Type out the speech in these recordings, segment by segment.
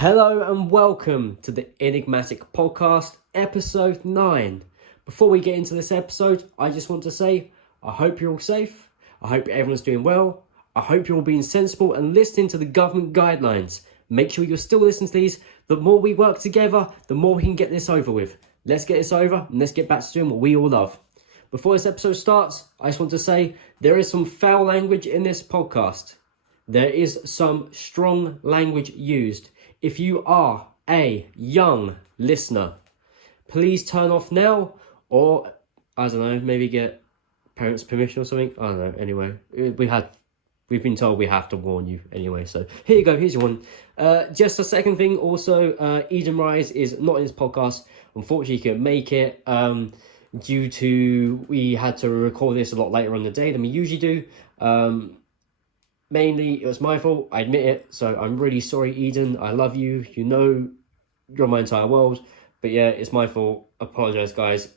Hello and welcome to the Enigmatic podcast, episode 9. Before we get into this episode, I just want to say, I hope you're all safe. I hope everyone's doing well. I hope you're all being sensible and listening to the government guidelines. Make sure you're still listening to these. The more we work together, the more we can get this over with. Let's get this over and let's get back to doing what we all love. Before this episode starts, I just want to say there is some foul language in this podcast. There is some strong language used. If you are a young listener, please turn off now, or, I don't know, maybe get parents' permission or something. I don't know, anyway. We've been told we have to warn you anyway, so here you go, here's your one. Just a second thing, also, Eden Rise is not in this podcast. Unfortunately, he couldn't make it, due to, we had to record this a lot later on in the day than we usually do. Mainly, it was my fault, I admit it, so I'm really sorry, Eden. I love you, you know you're my entire world, but yeah, it's my fault. Apologise, guys.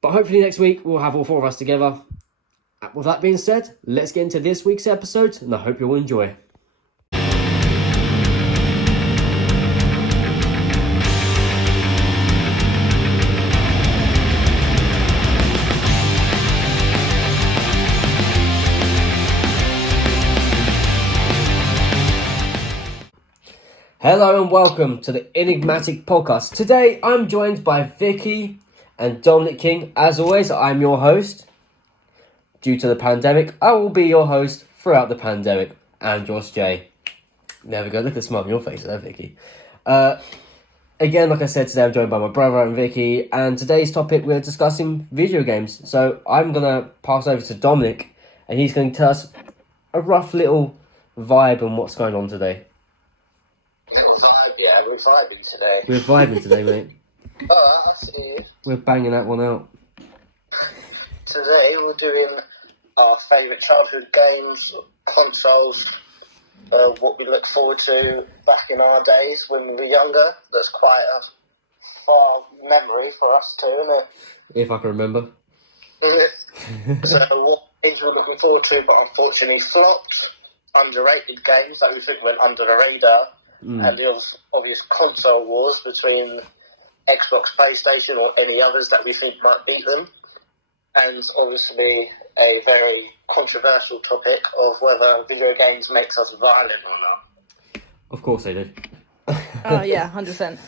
But hopefully next week, we'll have all four of us together. With that being said, let's get into this week's episode, and I hope you'll enjoy. Hello and welcome to the Enigmatic podcast. Today I'm joined by Vickie and Dominic King. As always, I'm your host. Due to the pandemic, I will be your host throughout the pandemic. Andros J. There we go, look at the smile on your face there, Vickie. Again, like I said, today I'm joined by my brother and Vickie, and today's topic we're discussing video games. So I'm going to pass over to Dominic, and he's going to tell us a rough little vibe on what's going on today. Yeah, we're vibing today. We're vibing today, mate. Oh, I see you. We're banging that one out. Today we're doing our favourite childhood games, consoles, what we look forward to back in our days when we were younger. That's quite a far memory for us too, isn't it? If I can remember. So what games we're looking forward to, but unfortunately flopped, underrated games that we think went under the radar. And the obvious console wars between Xbox, PlayStation, or any others that we think might beat them. And obviously a very controversial topic of whether video games makes us violent or not. Of course they do. Oh yeah, 100%.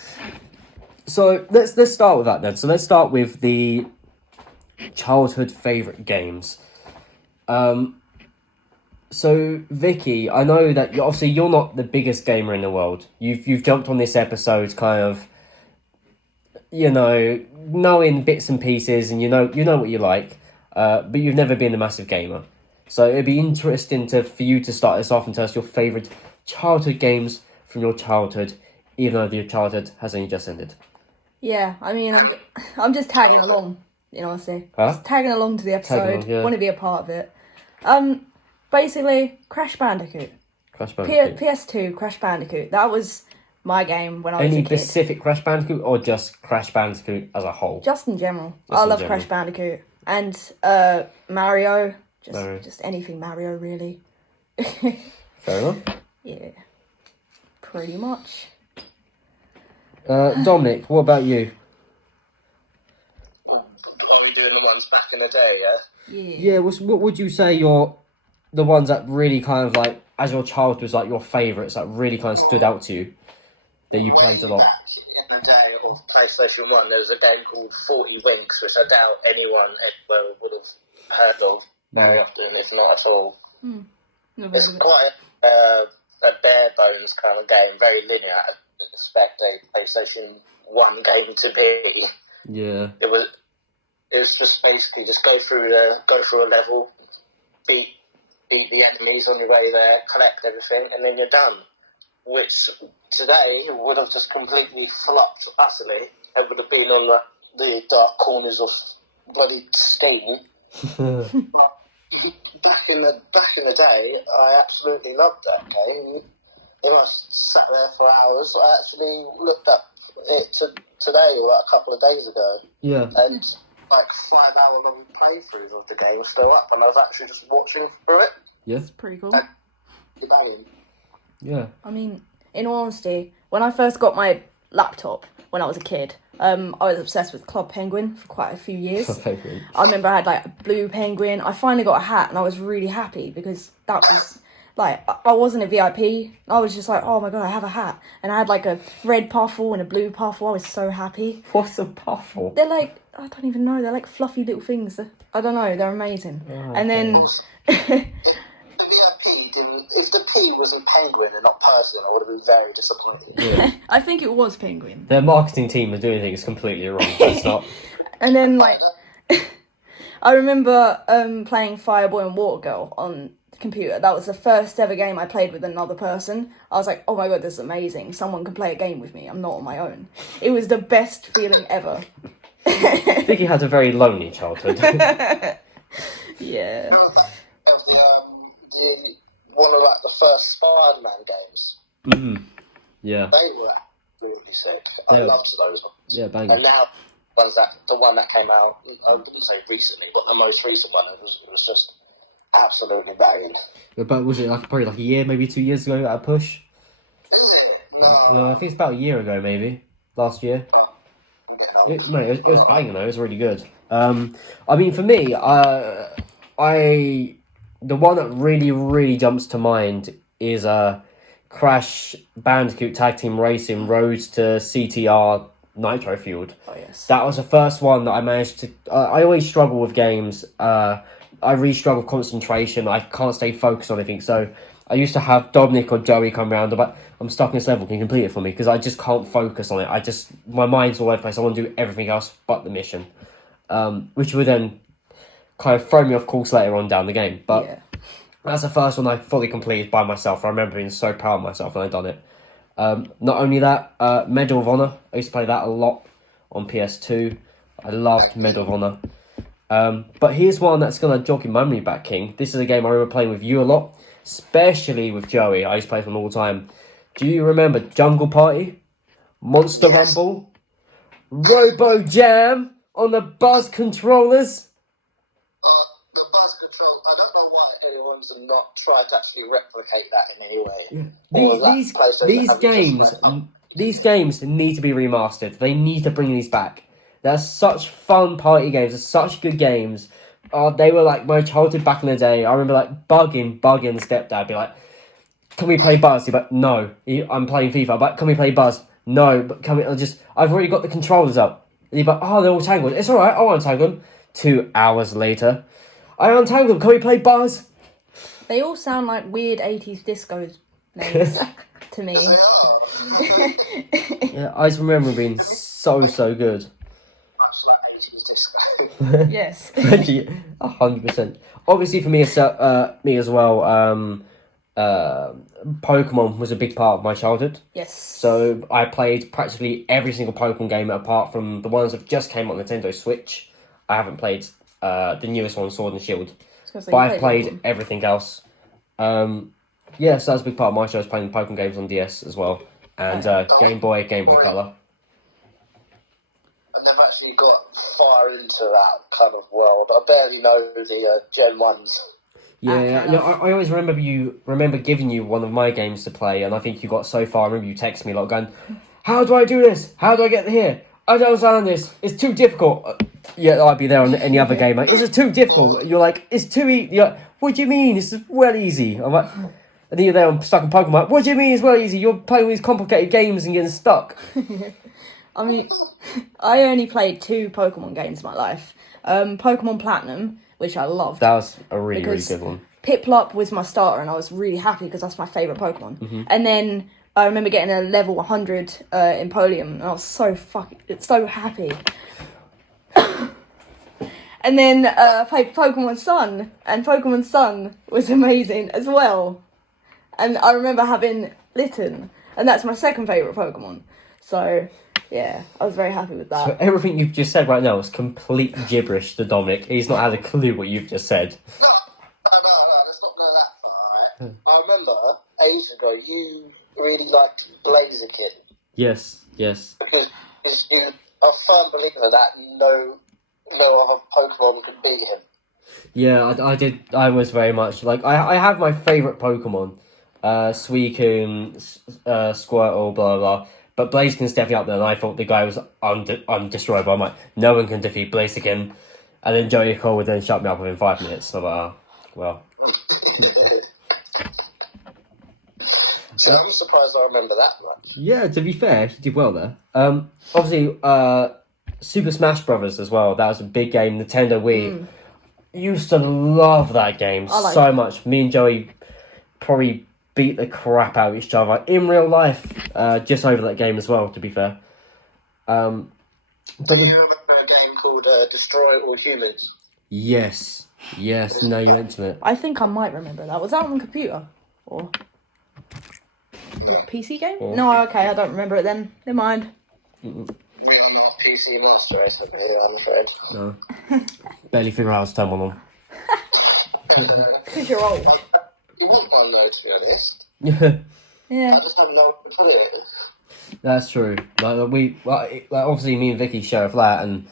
So let's start with that then. So let's start with the childhood favourite games. So, Vickie, I know that you're not the biggest gamer in the world. You've jumped on this episode kind of, knowing bits and pieces, and you know what you like, but you've never been a massive gamer. So it'd be interesting for you to start this off and tell us your favourite childhood games from your childhood, even though your childhood has only just ended. Yeah, I mean, I'm just tagging along, honestly. Huh? Just tagging along to the episode. Yeah. Want to be a part of it. Basically, Crash Bandicoot. Crash Bandicoot. PS2, Crash Bandicoot. That was my game when I was Any a kid. specific Crash Bandicoot or just Crash Bandicoot as a whole? Just in general. I love Crash Bandicoot. And Mario. Just anything Mario, really. Fair enough. Yeah. Pretty much. Dominic, what about you? Are we doing the ones back in the day, yeah? Yeah. Yeah, what would you say the ones that really kind of like, as your child was like your favourites that really kind of stood out to you, that you played a lot? Back in the day of PlayStation 1, there was a game called 40 Winks, which I doubt anyone anywhere would have heard of very often, if not at all. It's quite a bare bones kind of game, very linear. I expect a PlayStation 1 game to be. Yeah. It was just basically just go through a level, beat the enemies on your way there, collect everything, and then you're done. Which today would have just completely flopped utterly. It would have been on the dark corners of bloody Steam. But back in the day, I absolutely loved that game. When I sat there for hours, I actually looked up it today or a couple of days ago. Yeah. And like 5-hour long playthroughs of the game still up, and I was actually just watching through it. Yeah. It's pretty cool. Banging. Yeah. I mean, in all honesty, when I first got my laptop when I was a kid, I was obsessed with Club Penguin for quite a few years. I remember I had like a blue penguin. I finally got a hat and I was really happy because that was like, I wasn't a VIP. I was just like, oh my god, I have a hat. And I had like a red puffle and a blue puffle. I was so happy. What's a puffle? They're like, I don't even know. They're like fluffy little things. I don't know. They're amazing. Oh, and then... The VIP didn't. If the P wasn't penguin and not person, I would have been very disappointed. Yeah. I think it was penguin. Their marketing team was doing things completely wrong. It's not. And then like, I remember playing Fireboy and Water Girl on the computer. That was the first ever game I played with another person. I was like, oh my god, this is amazing. Someone can play a game with me. I'm not on my own. It was the best feeling ever. Vickie had a very lonely childhood. Yeah. One of like the first Spider-Man games. Mm. Yeah. They were really sick. I loved those ones. Yeah, bang. And now, the one that came out, I wouldn't say recently, but the most recent one, it was just absolutely banging. But was it like probably like a year, maybe 2 years ago at a push? No, I think it's about a year ago, maybe last year. It was banging though. It was really good. I mean, for me, the one that really jumps to mind is Crash Bandicoot Tag Team Racing Roads to CTR Nitro Fueled. Oh yes. That was the first one that I managed to... I always struggle with games. I really struggle with concentration. I can't stay focused on anything. So I used to have Dominic or Joey come around. But I'm stuck in this level. Can you complete it for me? Because I just can't focus on it. My mind's all over the place. I want to do everything else but the mission. Which would then kind of throw me off course later on down the game. But yeah. That's the first one I fully completed by myself. I remember being so proud of myself when I'd done it. Not only that, Medal of Honor. I used to play that a lot on PS2. I loved Medal of Honor. But here's one that's going to jog your memory back, King. This is a game I remember playing with you a lot, especially with Joey. I used to play with him all the time. Do you remember Jungle Party? Monster Rumble? Robo Jam on the Buzz controllers? The Buzz control, I don't know why anyone's not tried to actually replicate that in any way. Yeah. These games need to be remastered. They need to bring these back. They're such fun party games. They're such good games. They were like my childhood back in the day. I remember like bugging stepdad, be like, "Can we play Buzz?" He'd be like, "No, I'm playing FIFA." But can we play Buzz? No, but can we? I've already got the controllers up. And he'd be like, "Oh, they're all tangled. It's all right. I'll untangle them." 2 hours later, I untangled them. Can we play Buzz? They all sound like weird 80s disco names to me. Yeah, I just remember being so good. Much like 80s disco. Yes. 100%. Obviously, for me, me as well. Pokemon was a big part of my childhood. Yes. So I played practically every single Pokemon game apart from the ones that just came on Nintendo Switch. I haven't played the newest one, Sword and Shield. But I've played everything else. So that's a big part of my show, is playing the Pokemon games on DS as well. And Game Boy Color. I never actually got far into that kind of world. I barely know the Gen 1s. Yeah, I always remember giving you one of my games to play, and I think you got so far. I remember you texted me a lot going, "How do I do this? How do I get here? I don't understand this. It's too difficult." Yeah, I'd be there on any other game. Like, this is too difficult. You're like, it's too easy. Like, what do you mean? This is well easy. I'm like, and then you're there, I'm stuck in Pokemon. Like, what do you mean it's well easy? You're playing these complicated games and getting stuck. I mean, I only played 2 Pokemon games in my life. Pokemon Platinum, which I loved. That was a really good one. Piplup was my starter, and I was really happy because that's my favourite Pokemon. Mm-hmm. And then I remember getting a level 100 in Polium, and I was so happy. And then I played Pokemon Sun, and Pokemon Sun was amazing as well. And I remember having Litten, and that's my second favourite Pokemon. So, yeah, I was very happy with that. So everything you've just said right now is complete gibberish to Dominic. He's not had a clue what you've just said. No, let's not go that far, alright? I remember ages ago you really liked Blaziken. Yes. Because you're a firm believer that no other Pokemon could beat him. Yeah, I did. I was very much like I have my favourite Pokemon, Suicune, Squirtle, blah, blah, blah. But Blaziken's definitely up there, and I thought the guy was undestroyable. I'm like, no one can defeat Blaziken. And then Joey Cole would then shut me up within 5 minutes. So I'm like, oh, well. So I'm surprised I remember that much. Yeah, to be fair, he did well there. Obviously, Super Smash Brothers as well. That was a big game. Nintendo Wii. Used to love that game so much. Me and Joey probably beat the crap out of each other in real life, just over that game as well, to be fair. Do you remember a game called Destroy All Humans? Yes, now you mention it. I think I might remember that. Was that on the computer? Or PC game? Or... No, okay, I don't remember it then. Never mind. We are not PC master race over here, I'm afraid. No. Barely figure out how to turn one on. Because you're old. You want Mario, to be honest. Yeah. I just haven't know what to put it. That's true. Like obviously me and Vicky share a flat, and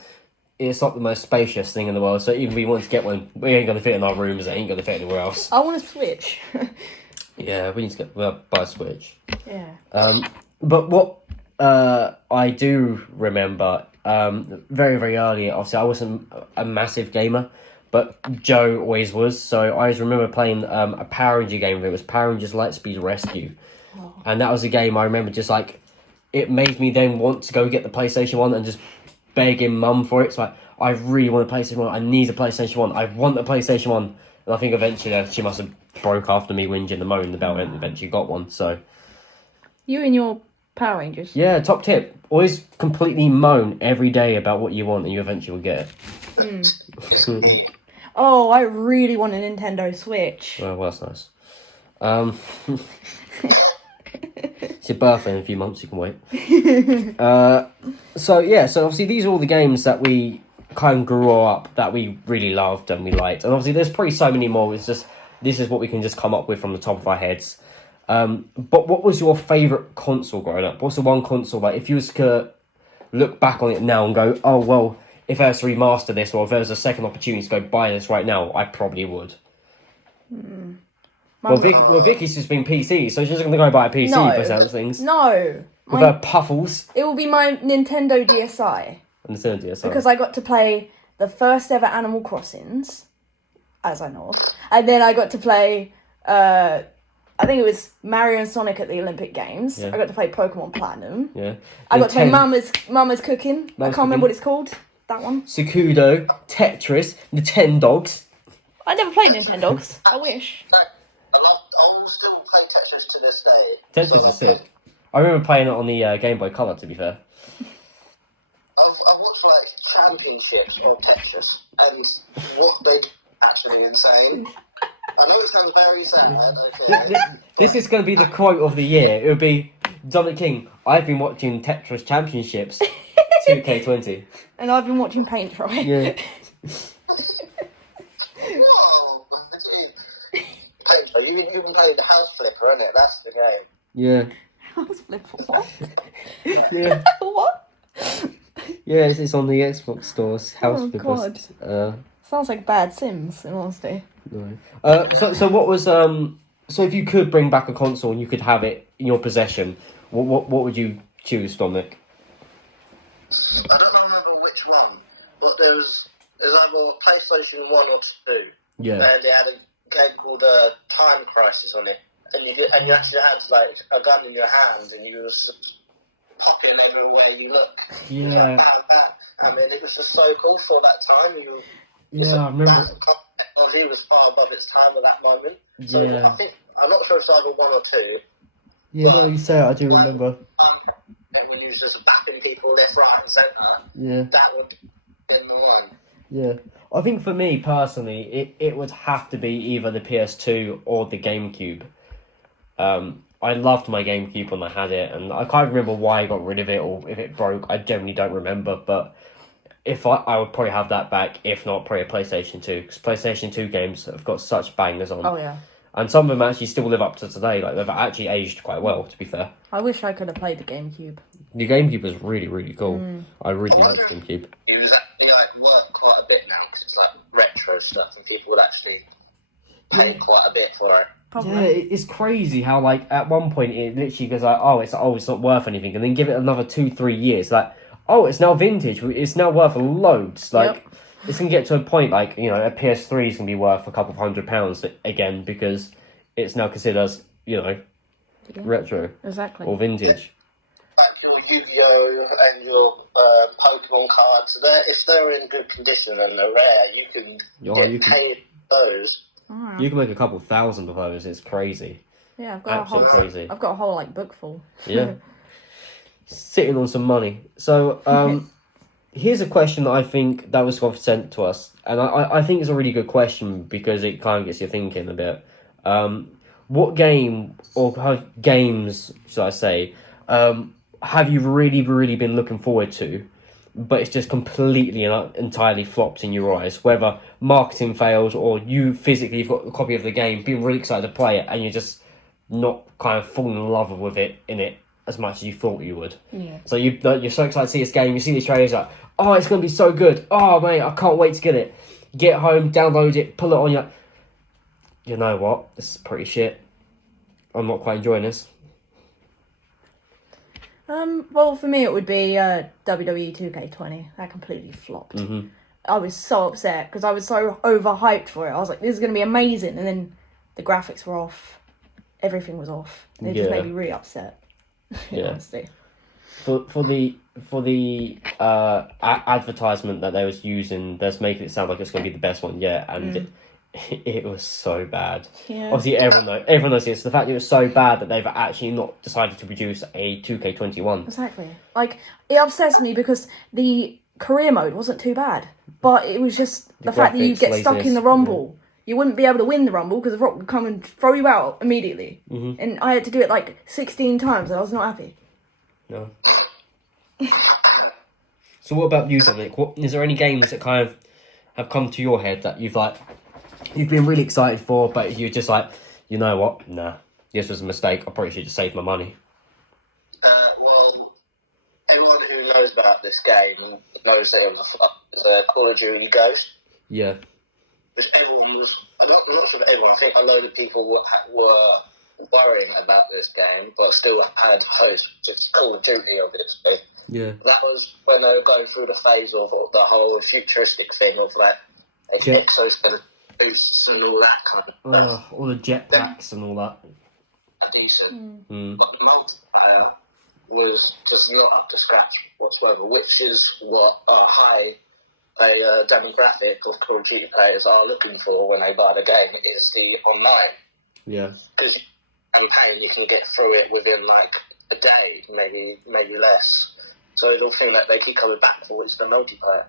it's not the most spacious thing in the world. So even if we want to get one, we ain't gonna fit in our rooms. It ain't gonna fit anywhere else. I want to Switch. Yeah, we need to buy a Switch. Yeah. But what I do remember, very, very early, obviously I wasn't a massive gamer, but Joe always was. So I always remember playing a Power Ranger game. It was Power Rangers Lightspeed Rescue. Oh. And that was a game I remember just like, it made me then want to go get the PlayStation 1 and just begging Mum for it. It's like, I really want a PlayStation 1. I need a PlayStation 1. I want a PlayStation 1. And I think eventually she must have broke after me whinging and moaning about it and eventually got one. So you and your Power Rangers. Yeah, top tip. Always completely moan every day about what you want and you eventually will get it. Oh, I really want a Nintendo Switch. Well, that's nice. It's your birthday in a few months, you can wait. So obviously these are all the games that we kind of grew up, that we really loved and we liked. And obviously there's probably so many more. It's just, this is what we can just come up with from the top of our heads. But what was your favourite console growing up? What's the one console, like, if you was to look back on it now and go, oh, well, if I was to remaster this, or if there was a second opportunity to go buy this right now, I probably would. Well, Vicky's just been PC, so she's just going to go buy a PC for certain things. No. With her puffles. It will be my Nintendo DSi. Nintendo DSi. Because I got to play the first ever Animal Crossings, as I know of. And then I got to play, I think it was Mario and Sonic at the Olympic Games. Yeah. I got to play Pokemon Platinum. Yeah. I got to play Mama's Cooking. I can't remember what it's called. That one. Sukudo, Tetris, Nintendogs. I never played Nintendogs. I wish. I will still play Tetris to this day. Tetris is sick. I remember playing it on the Game Boy Color, to be fair. I've watched like championships of Tetris, and what they do is actually insane. I know it sounds very sad. This is going to be the quote of the year. It would be, Dominic King, I've been watching Tetris Championships 2K20. And I've been watching paint dry. Yeah. You can play the house flipper, isn't it? That's the game. Yeah. House flipper, what? Yeah. What? Yeah, it's on the Xbox stores. House flippers. God. Sounds like bad Sims, in honesty. No. So what was so if you could bring back a console and you could have it in your possession, what would you choose, Dominic? I don't remember which one, but there was either PlayStation 1 or 2. Yeah. And it had a game called Time Crisis on it, and you actually had like a gun in your hand, and you was popping everywhere you look. Yeah. I mean, it was just so cool for that time. I remember. He was far above its time at that moment. So Yeah. I'm not sure if it's either 1 or 2. Yeah, no, you say it, I do remember. And he was just bapping people left, right, and centre. Yeah. That would have been the one. Yeah. I think for me personally, it would have to be either the PS2 or the GameCube. I loved my GameCube when I had it, and I can't remember why I got rid of it or if it broke. I generally don't remember, but if I would probably have that back, if not probably a PlayStation 2, because PlayStation 2 games have got such bangers on. Oh, yeah. And some of them actually still live up to today. Like, they've actually aged quite well, to be fair. I wish I could have played the GameCube. The GameCube was really, really cool. I really liked the GameCube. It was actually like work quite a bit now, because it's like retro stuff, and people would actually pay quite a bit for it. Probably. Yeah, it's crazy how, like, at one point it literally goes like, oh, it's not worth anything, and then give it another 2-3 years, like, oh, it's now vintage, it's now worth loads. Like, it's gonna get to a point, like, you know, a PS3 is gonna be worth a couple of £100 again because it's now considered as, you know, retro. Exactly. Or vintage. Like your Yu-Gi-Oh and your Pokemon cards, if they're in good condition and they're rare, you can get paid those. You can make a couple thousand of those. It's crazy. Yeah, I've got crazy. I've got a whole like book full. Yeah, sitting on some money. So here's a question that I think that was sent to us, and I think it's a really good question because it kind of gets you thinking a bit. What game or games should I say have you really been looking forward to, but it's just completely and entirely flopped in your eyes, whether marketing fails or you physically have got a copy of the game, being really excited to play it, and you're just not kind of falling in love with it as much as you thought you would. Yeah. So you're so excited to see this game, you see the trailers, like, oh, it's going to be so good. Oh, mate, I can't wait to get it. Get home, download it, pull it on you. You know what? This is pretty shit. I'm not quite enjoying this. Well, for me, it would be WWE 2K20. That completely flopped. Mm-hmm. I was so upset because I was so overhyped for it. I was like, this is going to be amazing. And then the graphics were off. Everything was off. It just made me really upset. Honestly. For the advertisement that they was using, that's making it sound like it's going to be the best one yet, and it was so bad. Yeah. Obviously, everyone knows this. The fact that it was so bad that they've actually not decided to produce a 2K21. Exactly. Like, it upsets me because the career mode wasn't too bad, but it was just the fact that you get stuck in the Rumble. Yeah. You wouldn't be able to win the Rumble because the Rock would come and throw you out immediately. Mm-hmm. And I had to do it like 16 times and I was not happy. No. So what about you, Dominic? Is there any games that kind of have come to your head that you've been really excited for, but you're just like, you know what? Nah, this was a mistake. I probably should just save my money. Well, everyone who knows about this game knows that it was a flop. It's a Call of Duty Ghost. Yeah. Which everyone was, not sort of everyone, I think a load of people were worrying about this game, but still had hopes. Just Call of Duty, obviously. Yeah. That was when they were going through the phase of the whole futuristic thing of like exoskeleton boosts and all that kind of stuff. All the jetpacks and all that. Decent. But the multiplayer was just not up to scratch whatsoever, which is what a demographic of Call of Duty players are looking for when they buy the game, is the online. Yeah. Because campaign, you can get through it within like a day, maybe less. So the thing that they keep coming back for is the multiplayer.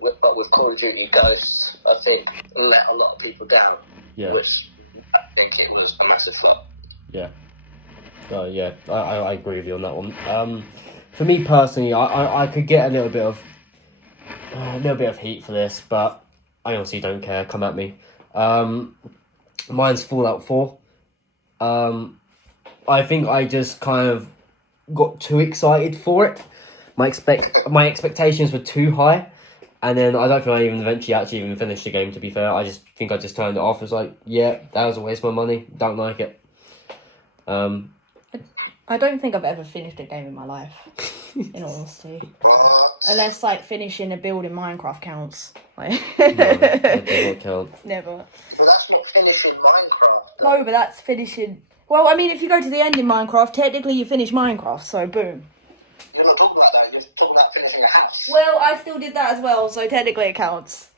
But with Call of Duty Ghosts, I think let a lot of people down. Yeah. Which I think it was a massive flop. Yeah. Yeah, I agree with you on that one. For me personally, I could get a little bit of heat for this, but I honestly don't care. Come at me. Mine's Fallout 4. I think I just kind of got too excited for it. My expectations were too high, and then I don't think I eventually finished the game, to be fair. I just think I just turned it off. It was like, yeah, that was a waste of my money. Don't like it. I don't think I've ever finished a game in my life, in all honesty. Unless, like, finishing a build in Minecraft counts. Like, no, that does not count. Never. But that's not finishing Minecraft. No, but that's finishing... Well, I mean, if you go to the end in Minecraft, technically you finish Minecraft, so boom. You're not talking about that, you're talking about finishing a house. Well, I still did that as well, so technically it counts.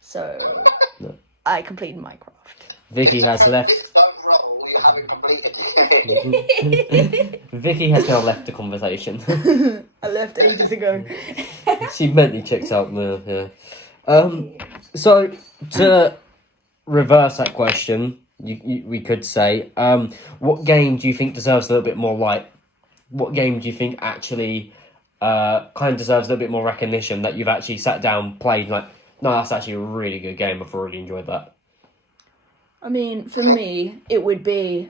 So, no. I completed Minecraft. Vickie has left... Vickie has now left the conversation. I left ages ago. She mentally checks out the... Yeah. So, to reverse that question, we could say, what game do you think deserves a little bit more light? What game do you think actually kind of deserves a little bit more recognition, that you've actually sat down, played, like, no, that's actually a really good game, I've really enjoyed that? I mean, for me, it would be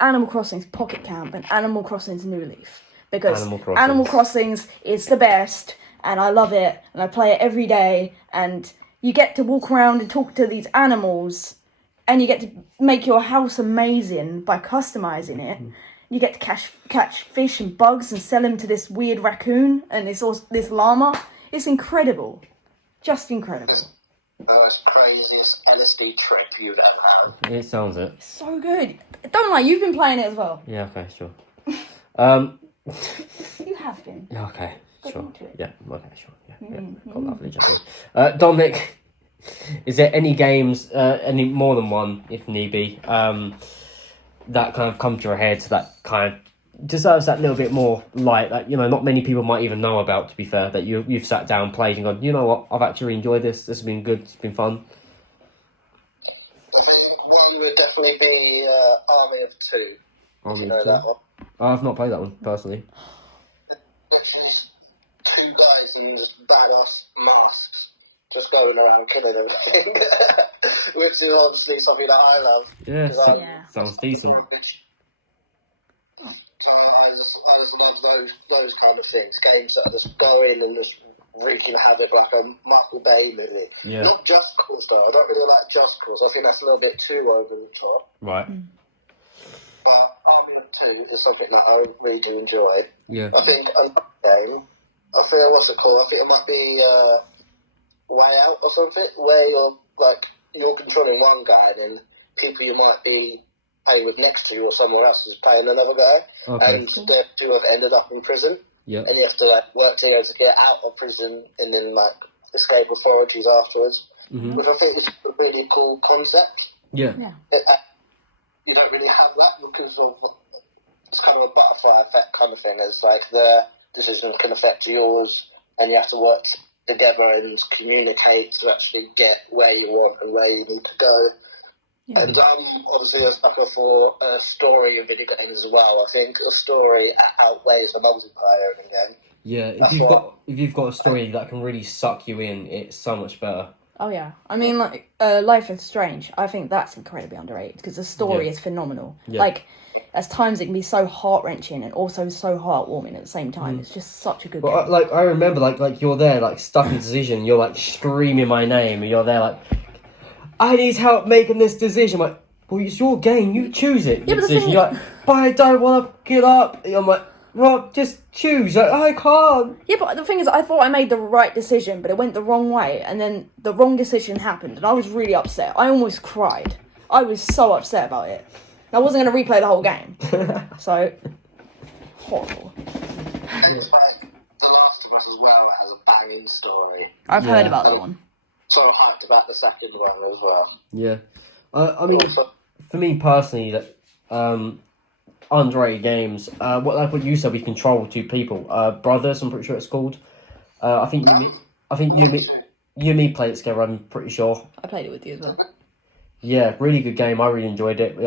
Animal Crossing's Pocket Camp and Animal Crossing's New Leaf. Because Animal Crossing's is the best, and I love it, and I play it every day, and you get to walk around and talk to these animals and you get to make your house amazing by customizing it. You get to catch fish and bugs and sell them to this weird raccoon and this llama. It's incredible, just incredible. Oh, it's the craziest LSD trip you've ever had. It sounds it. It's so good. Don't lie, you've been playing it as well. Yeah, okay, sure. You have been. Okay, Got sure. into it. Yeah, okay, sure. Yeah. Got lovely jumping. Dominic, is there any games, any more than one, if need be, that kind of come to your head that kind of deserves that little bit more light that, you know, not many people might even know about, to be fair, that you've sat down, played and gone, you know what, I've actually enjoyed this has been good, it's been fun? I think one would definitely be Army of Two. Army You know of that Two? one? I've not played that one, personally. Which is two guys in just badass masks just going around killing everything. Which is obviously something that I love. Yeah, 'Cause sounds decent. I just love those kind of things. Games that just go in and just wreaking havoc like a Michael Bay movie. Yeah. Not Just Cause though. I don't really like Just Cause. I think that's a little bit too over the top. Right. Army of Two is something that I really do enjoy. Yeah. I think another game, I feel, what's it called? I think it might be Way Out or something, where you're controlling one guy and then people you might be playing with next to you or somewhere else is playing another guy. Okay. And the two have ended up in prison. Yeah. And you have to work together to get out of prison and then escape authorities afterwards. Mm-hmm. Which I think is a really cool concept. Yeah. You don't really have that because of it's kind of a butterfly effect kind of thing. It's like their decision can affect yours, and you have to work together and communicate to actually get where you want and where you need to go. Yeah. And I'm obviously a sucker for a story in video games as well. I think a story outweighs a multiplayer in a game. Yeah, if you've got a story that can really suck you in, it's so much better. Oh yeah, I mean, Life is Strange. I think that's incredibly underrated because the story is phenomenal. Yeah. Like, there's times it can be so heart wrenching and also so heartwarming at the same time. It's just such a good game. I remember, like you're there, stuck in decision. You're screaming my name, and you're there, I need help making this decision. I'm like, well, it's your game. You choose it. Yeah, but decision. You're but I don't want to get up. I'm like, well, just choose. I can't. Yeah, but the thing is, I thought I made the right decision, but it went the wrong way, and then the wrong decision happened, and I was really upset. I almost cried. I was so upset about it. I wasn't going to replay the whole game. So, horrible. The Last of Us as well has a banging story. I've heard about that one. So hyped about the second one as well. Yeah. I mean, for me personally, that underrated games. What you said, we control two people. Brothers, I'm pretty sure it's called. I think you and me played it together. I'm pretty sure. I played it with you as well. Yeah, really good game. I really enjoyed it.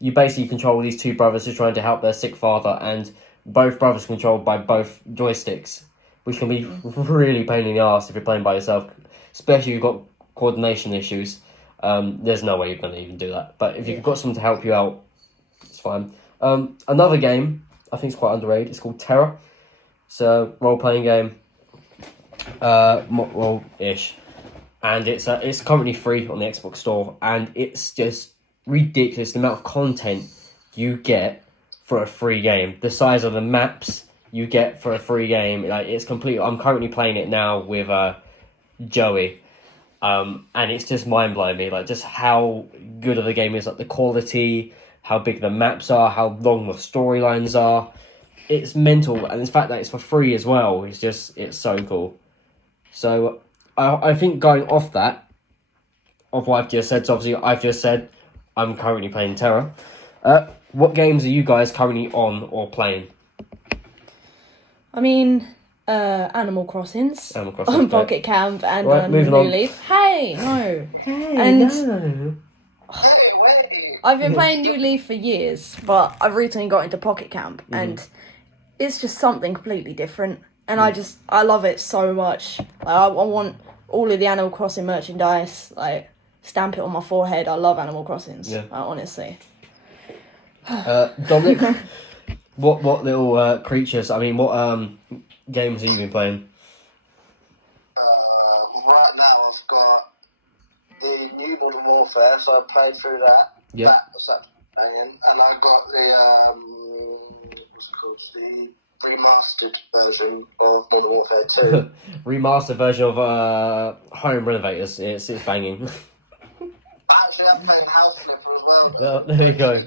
You basically control these two brothers who are trying to help their sick father, and both brothers controlled by both joysticks, which can be really pain in the arse if you're playing by yourself, especially if you've got coordination issues. There's no way you're going to even do that. But if you've got someone to help you out, it's fine. Another game I think is quite underrated. It's called Terra. It's a role-playing game, ish, and it's currently free on the Xbox Store, and it's just ridiculous the amount of content you get for a free game. The size of the maps you get for a free game, it's complete. I'm currently playing it now with Joey, and it's just mind blowing me. Just how good of the game is. The quality, how big the maps are, how long the storylines are. It's mental, and the fact that it's for free as well. It's so cool. So I think going off that, of what I've just said. So obviously I've just said I'm currently playing Terra. What games are you guys currently on or playing? I mean, Animal Crossings on Pocket Camp and New Leaf. Hey, no. No. I've been playing New Leaf for years, but I've recently got into Pocket Camp, and it's just something completely different. And I love it so much. I want all of the Animal Crossing merchandise, stamp it on my forehead. I love Animal Crossings, honestly. Dominic, what little creatures, what games have you been playing? Right now I've got the new Modern Warfare, so I played through that. Yeah. That was that banging. And I got the, what's it called? The remastered version of Modern Warfare 2. Remastered version of Home Renovators. It's banging. Actually, I'm playing House Flipper as well. Yeah, there you go.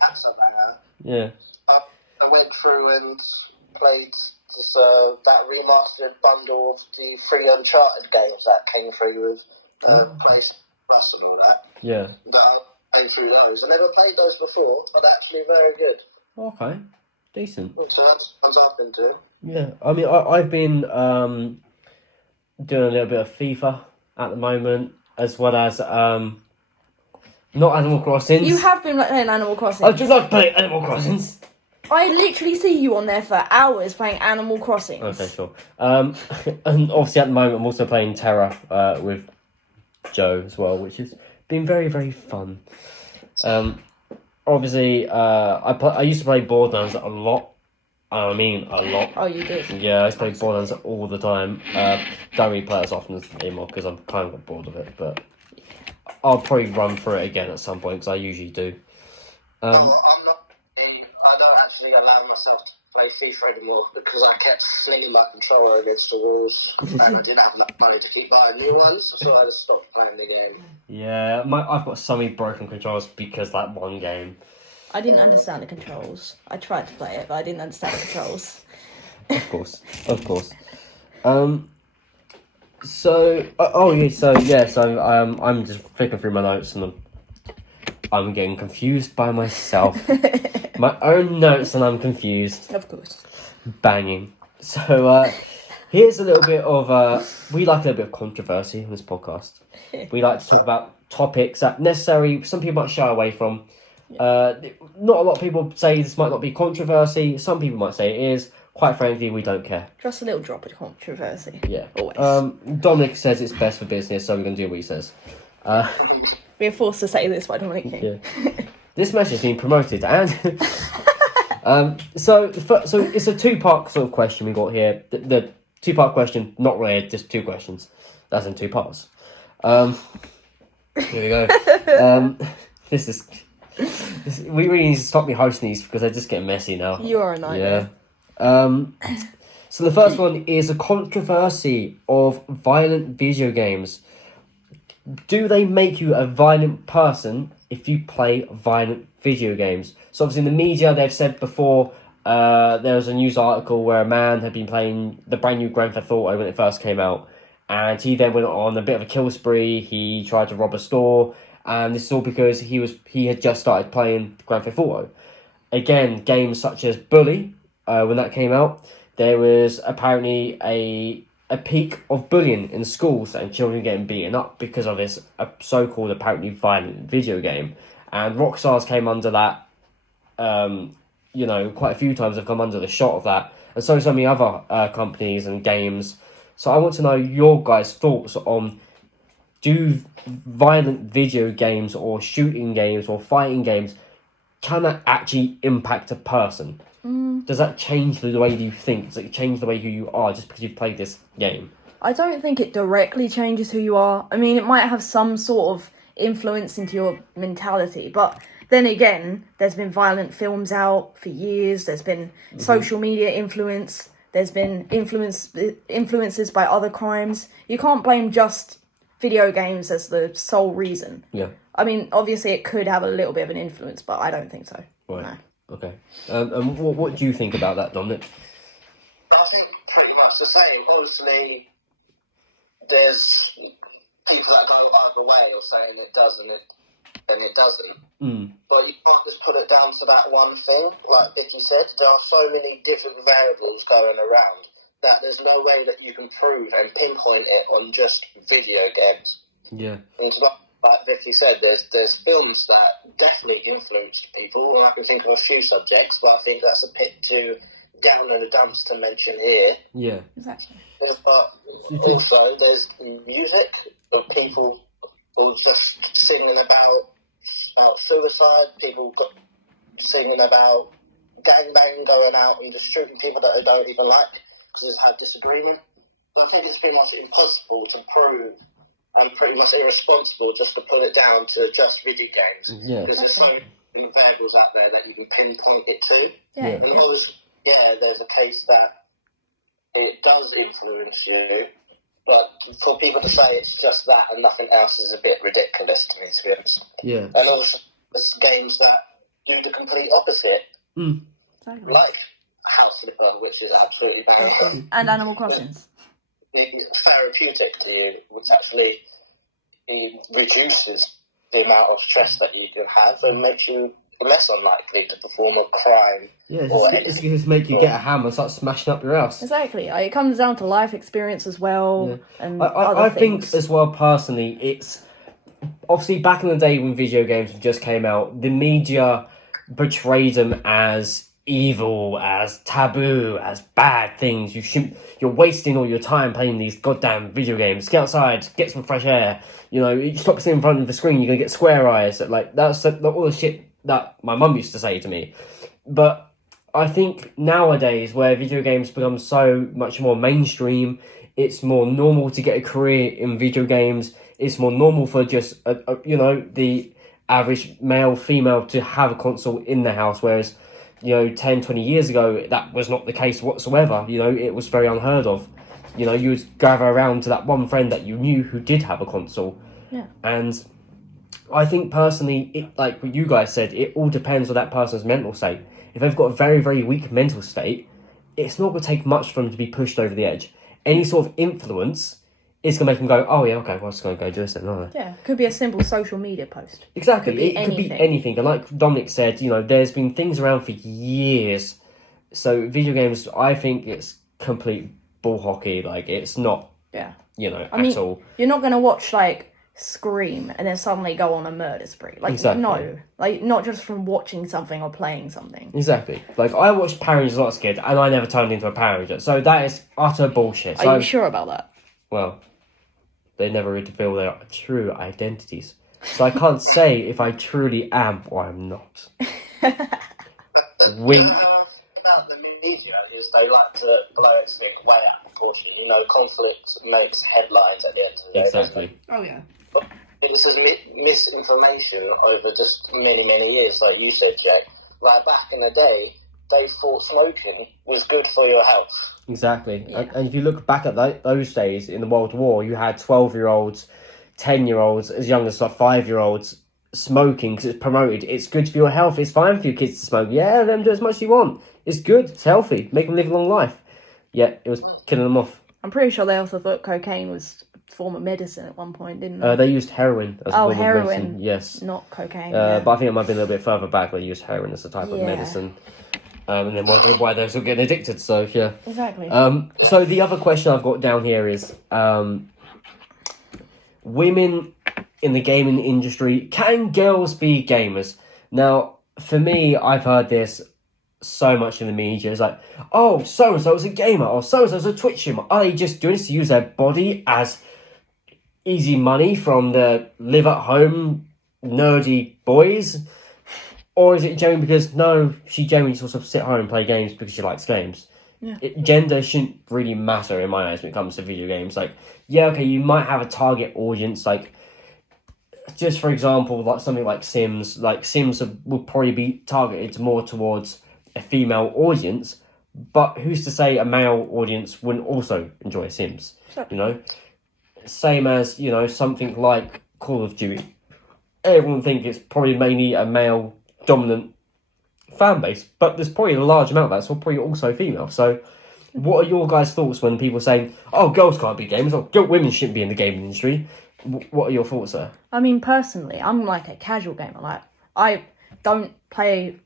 That's a banger. Yeah. I went through and played this, that remastered bundle of the 3 Uncharted games that came through with PlayStation Plus and all that. Yeah. That I played through those. I never played those before, but they're actually very good. Okay. Decent. So that's what I've been doing. Yeah. I mean, I've been doing a little bit of FIFA at the moment, as well as not Animal Crossing. You have been playing Animal Crossing. I do like playing Animal Crossings. I literally see you on there for hours playing Animal Crossing. Okay, sure. And obviously at the moment I'm also playing Terra with Joe as well, which has been very, very fun. Obviously, I used to play Borderlands a lot. I mean, a lot. Oh, you did? Yeah, I used to play Borderlands all the time. Don't really play it as often anymore because I'm kind of got bored of it, but I'll probably run through it again at some point because I usually do. I'm not. I don't actually allow myself to play FIFA anymore because I kept slinging my controller against the walls and I didn't have enough money to keep buying new ones, so I just stopped playing the game. Yeah, I've got so many broken controls because of that one game. I didn't understand the controls. I tried to play it, but I didn't understand the controls. Of course. So I'm just flicking through my notes and I'm getting confused by myself. My own notes and I'm confused. Of course. Banging. So here's a little bit of we like a little bit of controversy on this podcast. We like to talk about topics that necessarily some people might shy away from. Not a lot of people say this might not be controversy. Some people might say it is. Quite frankly, we don't care. Just a little drop of controversy. Yeah. Always. Dominic says it's best for business, so we're going to do what he says. We're forced to say this by Dominic King. Yeah. This message is being promoted, and so it's a two-part sort of question we got here. The two-part question, not related, just two questions. That's in two parts. Here we go. We really need to stop me hosting these because they're just getting messy now. You are a nightmare. Yeah. So the first one is a controversy of violent video games. Do they make you a violent person if you play violent video games? So obviously in the media they've said before, there was a news article where a man had been playing the brand new Grand Theft Auto when it first came out, and he then went on a bit of a kill spree. He tried to rob a store, and this is all because he had just started playing Grand Theft Auto. Again, games such as Bully, when that came out, there was apparently a peak of bullying in schools and children getting beaten up because of this so-called apparently violent video game. And Rockstar's came under that, quite a few times have come under the shot of that. And so many other companies and games. So I want to know your guys' thoughts on, do violent video games or shooting games or fighting games, can that actually impact a person? Does that change the way you think? Does it change the way who you are just because you've played this game? I don't think it directly changes who you are. I mean, it might have some sort of influence into your mentality, but then again, there's been violent films out for years. There's been social media influence. There's been influences by other crimes. You can't blame just video games as the sole reason. Yeah. I mean, obviously it could have a little bit of an influence, but I don't think so. Right. No. Okay. And what do you think about that, Dominic? I think pretty much the same. Obviously, there's people that go either way of saying it does and it doesn't. But you can't just put it down to that one thing. Like Vickie said, there are so many different variables going around that there's no way that you can prove and pinpoint it on just video games. Yeah. And like Vickie said, there's films that definitely influenced people, and I can think of a few subjects, but I think that's a bit too down in the dumps to mention here. Yeah. Exactly. But also, there's music of people who are just singing about suicide, people singing about gangbang, going out and just shooting people that they don't even like because they've had disagreement. But I think it's pretty much impossible to prove and pretty much irresponsible just to put it down to just video games. Yeah. Because there's so many variables out there that you can pinpoint it to. Yeah. And always, there's a case that it does influence you, but for people to say it's just that and nothing else is a bit ridiculous to me, to be honest. Yeah. And also, there's games that do the complete opposite. Exactly. Like House Flipper, which is absolutely bad. And Animal Crossings. It's therapeutic to you, which actually reduces the amount of stress that you can have and makes you less unlikely to perform a crime. Yeah, it's going to make you get a hammer and start smashing up your house. Exactly. It comes down to life experience as well. Yeah. And I think as well, personally, it's obviously back in the day when video games just came out, the media portrayed them as evil, as taboo, as bad things. You're wasting all your time playing these goddamn video games. Get outside, get some fresh air. You stop sitting in front of the screen, you're gonna get square eyes. Like that's all the shit that my mum used to say to me. But I think nowadays, where video games become so much more mainstream, it's more normal to get a career in video games. It's more normal for just the average male, female to have a console in their house, whereas 10, 20 years ago, that was not the case whatsoever. It was very unheard of. You would gather around to that one friend that you knew who did have a console. Yeah. And I think personally, like what you guys said, it all depends on that person's mental state. If they've got a very, very weak mental state, it's not going to take much for them to be pushed over the edge. Any sort of influence is going to make them go, oh yeah, okay, well, I'm just going to go do this then, aren't I? Yeah, could be a simple social media post. Exactly, it could be anything. And like Dominic said, there's been things around for years. So video games, I think it's complete bull hockey. Like, it's not, at all. You're not going to watch, Scream and then suddenly go on a murder spree. Exactly. No. Not just from watching something or playing something. Exactly. I watched Power Rangers a lot as a kid, and I never turned into a Power Ranger. So that is utter bullshit. Are you sure about that? Well, they never reveal their true identities. So I can't say if I truly am or I'm not. Wink. About the media is they like to blow everything way out of proportion. Conflict makes headlines at the end of the day. Exactly. Oh, yeah. This is misinformation over just many, many years, like you said, Jay. Like back in the day, they thought smoking was good for your health. Exactly. Yeah. And if you look back at those days in the World War, you had 12-year-olds, 10-year-olds, as young as 5-year-olds smoking because it's promoted. It's good for your health. It's fine for your kids to smoke. Yeah, let them do as much as you want. It's good. It's healthy. Make them live a long life. Yeah, it was killing them off. I'm pretty sure they also thought cocaine was a form of medicine at one point, didn't they? They used heroin as a form heroin. of medicine. Yes. Not cocaine. But I think it might be a little bit further back where they used heroin as a type of medicine. And then wondering why they're still getting addicted. So, yeah. Exactly. So the other question I've got down here is women in the gaming industry, can girls be gamers? Now, for me, I've heard this so much in the media. It's like, oh, so-and-so is a gamer, or so-and-so's a Twitch streamer. Are they just doing this to use their body as easy money from the live-at-home nerdy boys? Or is it genuine because, no, she genuinely just wants to sit home and play games because she likes games? Yeah. Gender shouldn't really matter in my eyes when it comes to video games. Okay, you might have a target audience, just for example, something like Sims. Sims will probably be targeted more towards a female audience, but who's to say a male audience wouldn't also enjoy Sims? Sure. Same as, something like Call of Duty. Everyone thinks it's probably mainly a male dominant fan base, but there's probably a large amount of that's probably also female. So what are your guys' thoughts when people saying, oh, girls can't be gamers, or women shouldn't be in the gaming industry? What are your thoughts there? I mean, personally, I'm a casual gamer. I don't play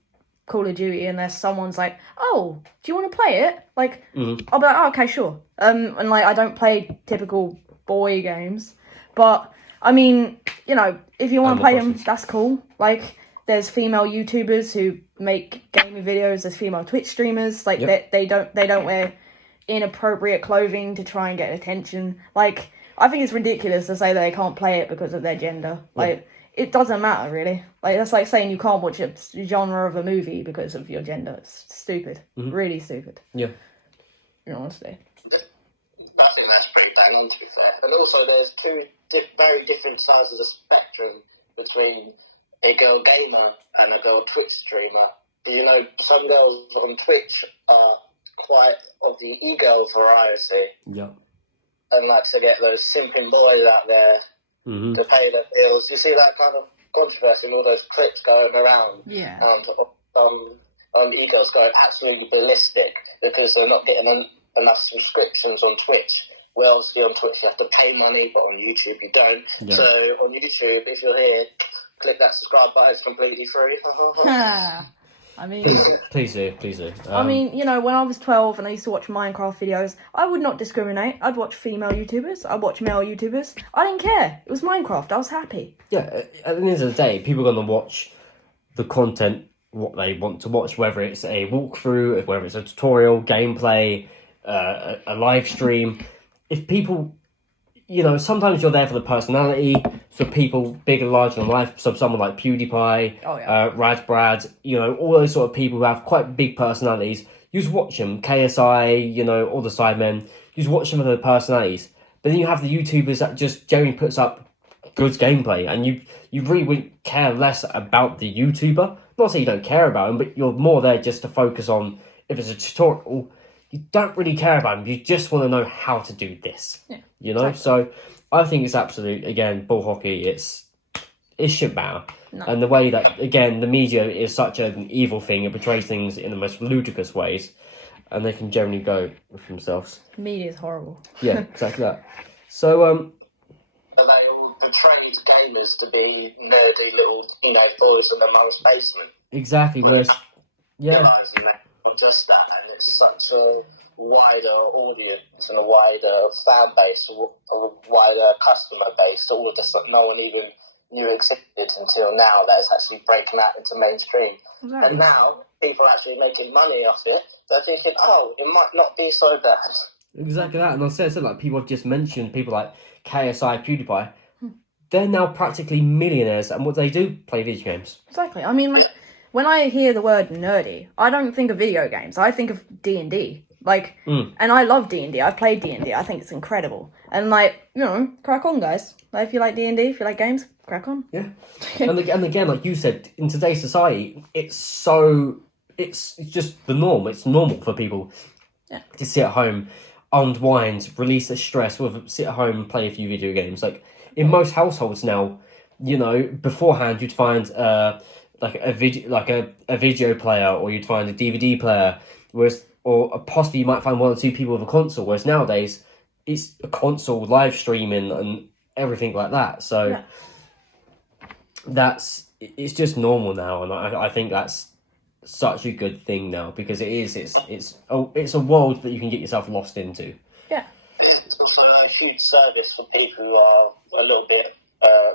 Call of Duty unless someone's like, oh, do you want to play it? I'll be like, oh, okay, sure. And I don't play typical boy games, but I mean, if you want to play them, that's cool. There's female YouTubers who make gaming videos. There's female Twitch streamers. They don't wear inappropriate clothing to try and get attention. I think it's ridiculous to say that they can't play it because of their gender. It doesn't matter really. That's like saying you can't watch a genre of a movie because of your gender. It's stupid. Really stupid. Yeah. Honestly. I think that's pretty bang on, to be fair. And also, there's two very different sides of the spectrum between a girl gamer and a girl Twitch streamer. You know, some girls on Twitch are quite of the e-girl variety. Yeah. And like to get those simping boys out there to pay their bills. You see that kind of controversy and all those clips going around. Yeah. On e-girls going absolutely ballistic because they're not getting enough subscriptions on Twitch. Well, see, on Twitch you have to pay money, but on YouTube you don't. Yeah. So on YouTube, if you're here, click that subscribe button. It's completely free. I mean, please do. I mean, you know, when I was 12 and I used to watch Minecraft videos, I would not discriminate. I'd watch female YouTubers, I'd watch male YouTubers. I didn't care. It was Minecraft. I was happy. Yeah, at the end of the day, people are going to watch the content, what they want to watch, whether it's a walkthrough, whether it's a tutorial, gameplay, a live stream. If people, you know, sometimes you're there for the personality, so people big and large in life, so someone like PewDiePie, Rad Brad, you know, all those sort of people who have quite big personalities, you just watch them, KSI, you know, all the Sidemen, you just watch them for their personalities. But then you have the YouTubers that just generally puts up good gameplay, and you really wouldn't care less about the YouTuber. Not saying you don't care about them, but you're more there just to focus on, if it's a tutorial, you don't really care about them, you just want to know how to do this. Yeah, you know? exactly. So I think it's absolute, again, ball hockey, it shouldn't matter. No. And the way that, again, the media is such an evil thing, it portrays things in the most ludicrous ways, and they can generally go with themselves. Media is horrible. Yeah, exactly that. So, And they all portrayed gamers to be nerdy little teenage boys in their mum's basement. exactly, whereas, yeah. Realising that not just that, and it's such a wider audience and a wider fan base, a wider customer base, all of this that no one even knew existed until now, that is actually breaking out into mainstream. Exactly. And now people are actually making money off it. They're thinking, oh, it might not be so bad. Exactly that, and I said like people have just mentioned, people like KSI, PewDiePie, they're now practically millionaires, and what they do, play video games. Exactly. I mean, like, when I hear the word nerdy, I don't think of video games. I think of D&D. Like, and I love D&D. I've played D&D. I think it's incredible. And, like, you know, crack on, guys. Like, if you like D&D, if you like games, crack on. Yeah. and again, like you said, in today's society, it's just the norm. It's normal for people to sit at home, unwind, release the stress, sit at home and play a few video games. Like, in most households now, you know, beforehand you'd find like a video player, or you'd find a DVD player, or possibly you might find one or two people with a console. Whereas nowadays it's a console, live streaming, and everything like that. So it's just normal now, and I think that's such a good thing now, because it's a world that you can get yourself lost into. Yeah. It's also a huge service for people who are a little bit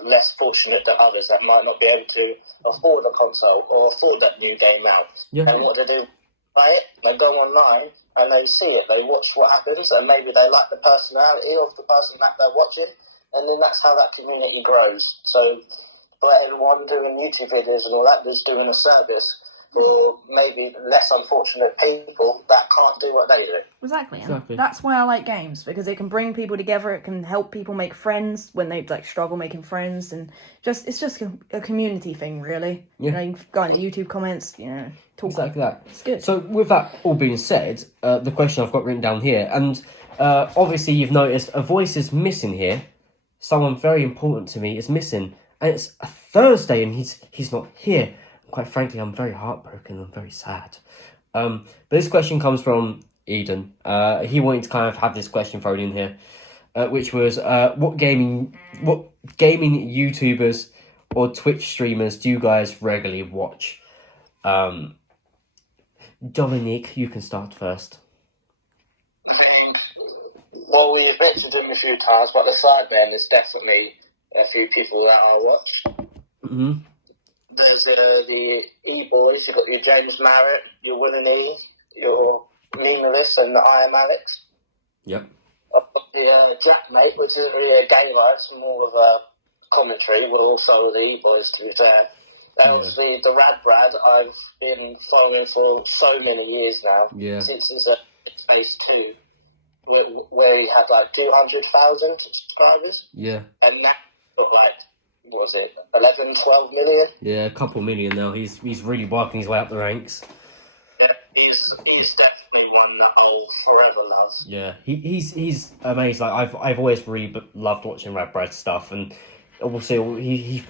less fortunate than others that might not be able to afford a console or afford that new game out. Yeah. And what do? Buy it, they go online and they see it, they watch what happens, and maybe they like the personality of the person that they're watching, and then that's how that community grows. So for everyone doing YouTube videos and all that, there's doing a service for maybe less unfortunate people that can't do what they do. Exactly. And that's why I like games, because it can bring people together. It can help people make friends when they like struggle making friends, and it's just a community thing, really. Yeah. You know, you can go in the YouTube comments, you know, talk. Exactly that. It's good. So with that all being said, the question I've got written down here, and obviously you've noticed a voice is missing here. Someone very important to me is missing, and it's a Thursday, and he's not here. Quite frankly, I'm very heartbroken. I'm very sad. But this question comes from Eden. He wanted to kind of have this question thrown in here, which was, what gaming YouTubers or Twitch streamers do you guys regularly watch? Dominic, you can start first. I think, well, we evicted him a few times, but the Sidemen is definitely a few people that I watch. Mm-hmm. There's the E-Boys, you've got your James Marriott, your Will and E, your Meaningless, and the I Am Alex. Yep. I've got the Jackmate, which isn't really a gamer, it's more of a commentary, well, also the E-Boys, to be fair. And obviously, the Rad Brad, I've been following for so many years now. Yeah. Since he's Space 2. where he had like 200,000 subscribers. Yeah. And now got like, what was it, 11, 12 million? Yeah, a couple million now. He's really working his way up the ranks. Yeah, he's definitely one that I'll forever love. Yeah, he's amazing. Like I've always really loved watching Rad Brad's stuff, and also he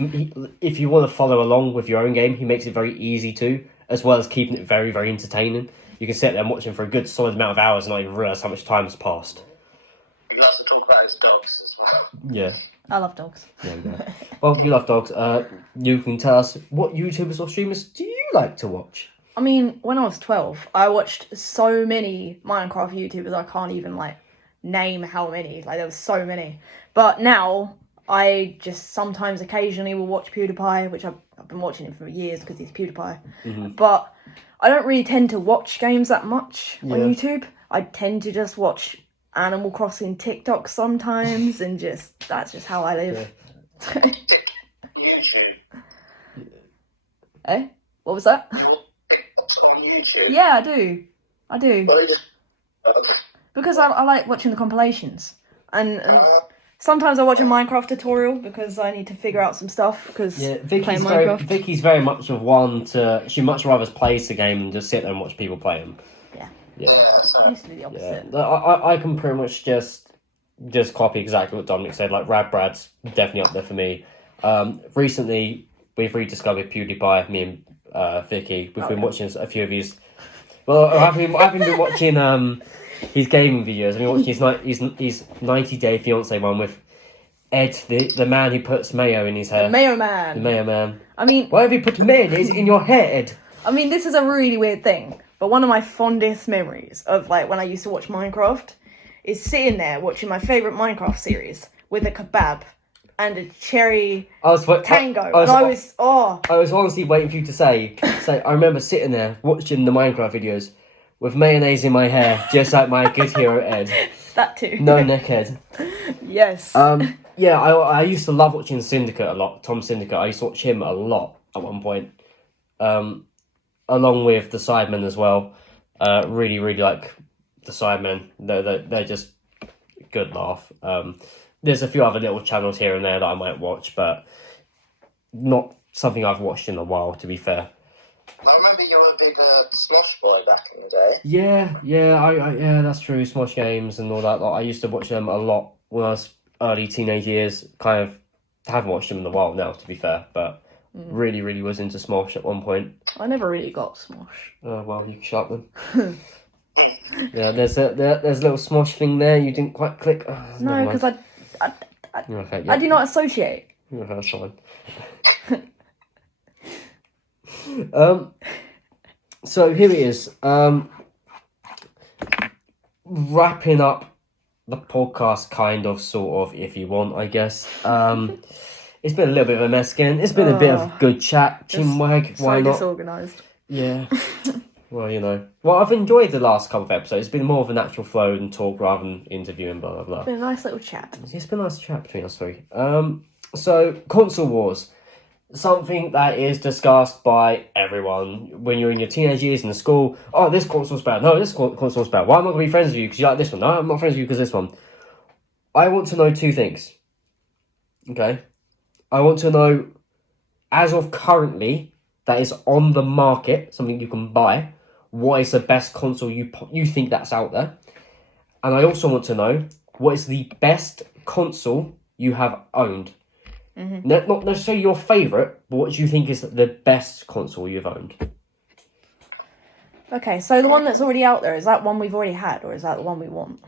if you want to follow along with your own game, he makes it very easy to, as well as keeping it very, very entertaining. You can sit there and watch him for a good solid amount of hours and not even realise how much time has passed. He loves to talk about his dogs as well. Yeah. I love dogs. There we go. Well, you love dogs. You can tell us what YouTubers or streamers do you like to watch? I mean, when I was 12, I watched so many Minecraft YouTubers, I can't even, like, name how many. Like, there was so many. But now, I just sometimes occasionally will watch PewDiePie, which I've been watching him for years because he's PewDiePie. Mm-hmm. But I don't really tend to watch games that much on YouTube. I tend to just watch Animal Crossing TikTok sometimes, and that's just how I live. YouTube. Eh? What was that? On YouTube. Yeah, I do. Well, Because I like watching the compilations. And sometimes I watch a Minecraft tutorial because I need to figure out some stuff. Because Vickie's very much of one to... She much rather plays the game than just sit there and watch people play them. Yeah. I used to do the opposite. Yeah. I can pretty much just copy exactly what Dominic said. Like, Rad Brad's definitely up there for me. Recently, we've rediscovered PewDiePie, me and Vickie. We've been watching a few of his... Well, I've been watching his gaming videos. I've been watching his 90-day fiance one with Ed, the man who puts mayo in his hair. The Mayo Man. The Mayo Man. I mean... Why have you put mayonnaise in your hair, Ed? I mean, this is a really weird thing. But one of my fondest memories of, like, when I used to watch Minecraft is sitting there watching my favourite Minecraft series with a kebab and a cherry tango. I was honestly waiting for you to say, I remember sitting there watching the Minecraft videos with mayonnaise in my hair, just like my good hero Ed. That too. No neckhead. Yes. Yeah, I used to love watching Syndicate a lot. Tom Syndicate. I used to watch him a lot at one point. Along with the Sidemen as well. Really, really like the Sidemen. They're just good laugh. There's a few other little channels here and there that I might watch, but not something I've watched in a while, to be fair. I remember you were a big Smosh boy back in the day. Yeah, that's true. Smosh games and all that. Like, I used to watch them a lot when I was early teenage years. Kind of haven't watched them in a while now, to be fair, but really, really was into Smosh at one point. I never really got Smosh. Oh, well, you can shut them. Yeah, there's a little Smosh thing there. You didn't quite click. Oh, no, because I do not associate. Yeah, that's fine. So here it is. Wrapping up the podcast, kind of, sort of, if you want, I guess. It's been a little bit of a mess again. It's been a bit of good chat, chinwag. Why not? Disorganised. Yeah. Well, you know. Well, I've enjoyed the last couple of episodes. It's been more of a natural flow and talk rather than interviewing, blah, blah, blah. It's been a nice little chat. It's been a nice chat between us three. So, console wars. Something that is discussed by everyone when you're in your teenage years in the school. Oh, this console's bad. No, this console's bad. Why am I going to be friends with you because you like this one? No, I'm not friends with you because this one. I want to know two things. Okay? I want to know, as of currently, that is on the market, something you can buy, what is the best console you think that's out there? And I also want to know, what is the best console you have owned? Mm-hmm. Not necessarily your favourite, but what do you think is the best console you've owned? Okay, so the one that's already out there, is that one we've already had, or is that the one we want?